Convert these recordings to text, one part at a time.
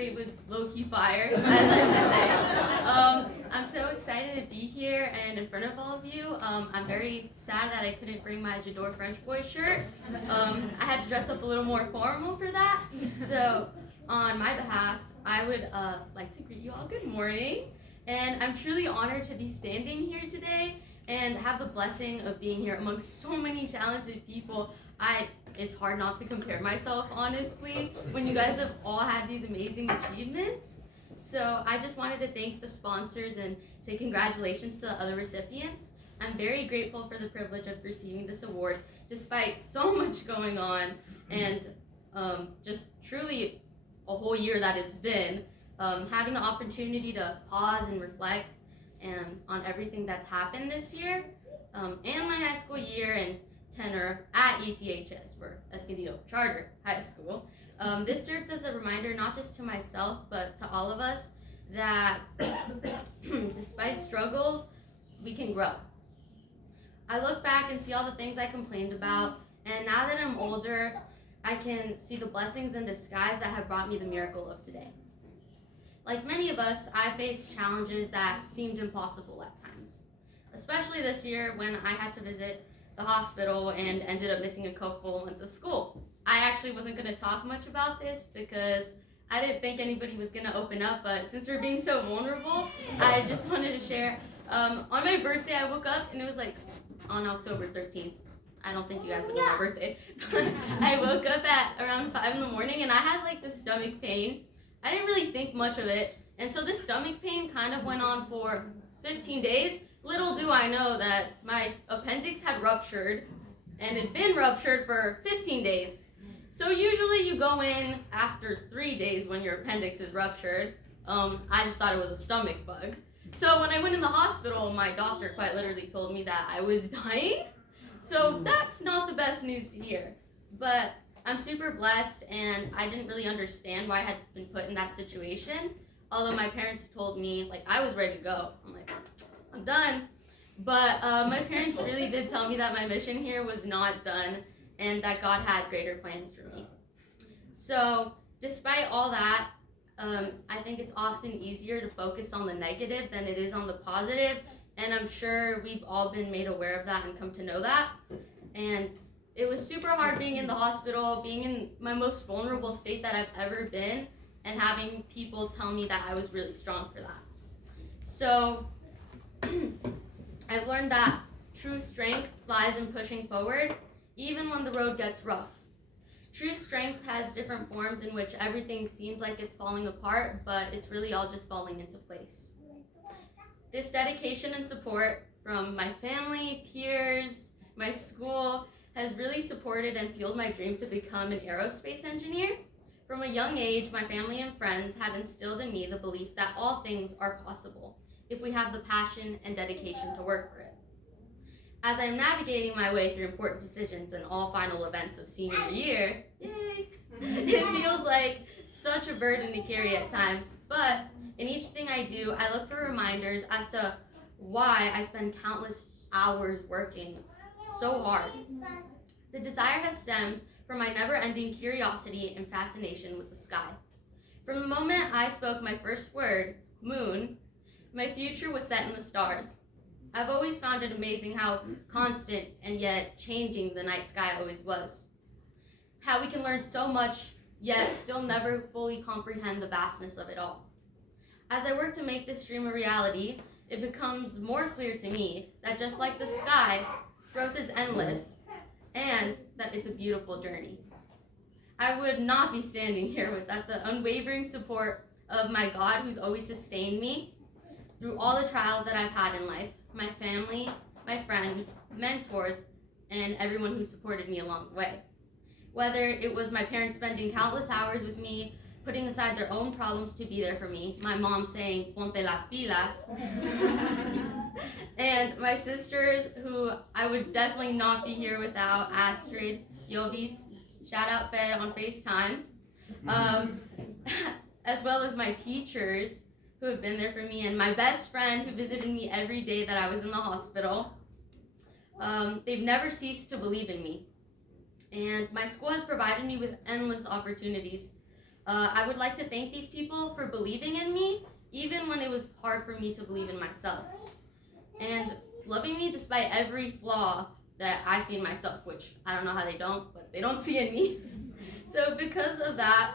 rate was low-key fire, as I should say. I'm so excited to be here and in front of all of you. I'm very sad that I couldn't bring my J'adore French Boy shirt. I had to dress up a little more formal for that. So on my behalf, I would like to greet you all good morning. And I'm truly honored to be standing here today and have the blessing of being here amongst so many talented people. It's hard not to compare myself, honestly, when you guys have all had these amazing achievements. So I just wanted to thank the sponsors and say congratulations to the other recipients. I'm very grateful for the privilege of receiving this award, despite so much going on and just truly a whole year that it's been. Having the opportunity to pause and reflect on everything that's happened this year and my high school year and tenure at ECHS, for Escondido Charter High School. This serves as a reminder not just to myself but to all of us that despite struggles, we can grow. I look back and see all the things I complained about, and now that I'm older, I can see the blessings in disguise that have brought me the miracle of today. Like many of us, I faced challenges that seemed impossible at times, especially this year when I had to visit the hospital and ended up missing a couple months of school. I actually wasn't going to talk much about this because I didn't think anybody was going to open up, but since we're being so vulnerable, I just wanted to share. On my birthday, I woke up and it was like on October 13th. I don't think you guys would know my birthday, but I woke up at around 5 in the morning and I had like this stomach pain. I didn't really think much of it, and so this stomach pain kind of went on for 15 days. Little do I know that my appendix had ruptured and had been ruptured for 15 days. So usually you go in after 3 days when your appendix is ruptured. I just thought it was a stomach bug. So when I went in the hospital, my doctor quite literally told me that I was dying. So that's not the best news to hear. But I'm super blessed, and I didn't really understand why I had been put in that situation. Although my parents told me, like, I was ready to go. I'm like, I'm done. But my parents really did tell me that my mission here was not done and that God had greater plans for me. So despite all that, I think it's often easier to focus on the negative than it is on the positive. And I'm sure we've all been made aware of that and come to know that. And it was super hard being in the hospital, being in my most vulnerable state that I've ever been, and having people tell me that I was really strong for that. So I've learned that true strength lies in pushing forward, even when the road gets rough. True strength has different forms in which everything seems like it's falling apart, but it's really all just falling into place. This dedication and support from my family, peers, my school, has really supported and fueled my dream to become an aerospace engineer. From a young age, my family and friends have instilled in me the belief that all things are possible if we have the passion and dedication to work for it. As I'm navigating my way through important decisions and all final events of senior year, yay, it feels like such a burden to carry at times, but in each thing I do, I look for reminders as to why I spend countless hours working so hard. The desire has stemmed from my never-ending curiosity and fascination with the sky. From the moment I spoke my first word, moon, my future was set in the stars. I've always found it amazing how constant and yet changing the night sky always was. How we can learn so much, yet still never fully comprehend the vastness of it all. As I work to make this dream a reality, it becomes more clear to me that just like the sky, growth is endless, and that it's a beautiful journey. I would not be standing here without the unwavering support of my God, who's always sustained me through all the trials that I've had in life, my family, my friends, mentors, and everyone who supported me along the way. Whether it was my parents spending countless hours with me, putting aside their own problems to be there for me, my mom saying, ponte las pilas, and my sisters, who I would definitely not be here without, Astrid, Yovis, shout out Fed on FaceTime, as well as my teachers who have been there for me, and my best friend who visited me every day that I was in the hospital. They've never ceased to believe in me. And my school has provided me with endless opportunities I would like to thank these people for believing in me, even when it was hard for me to believe in myself. And loving me despite every flaw that I see in myself, which I don't know how they don't, but they don't see in me. So because of that,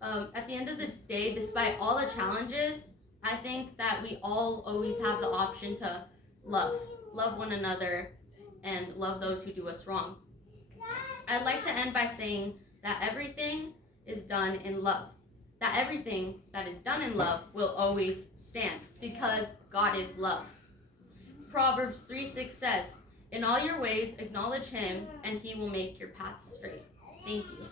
at the end of this day, despite all the challenges, I think that we all always have the option to love one another, and love those who do us wrong. I'd like to end by saying that everything is done in love. That everything that is done in love will always stand, because God is love. Proverbs 3:6 says, "In all your ways acknowledge him, and he will make your paths straight." Thank you.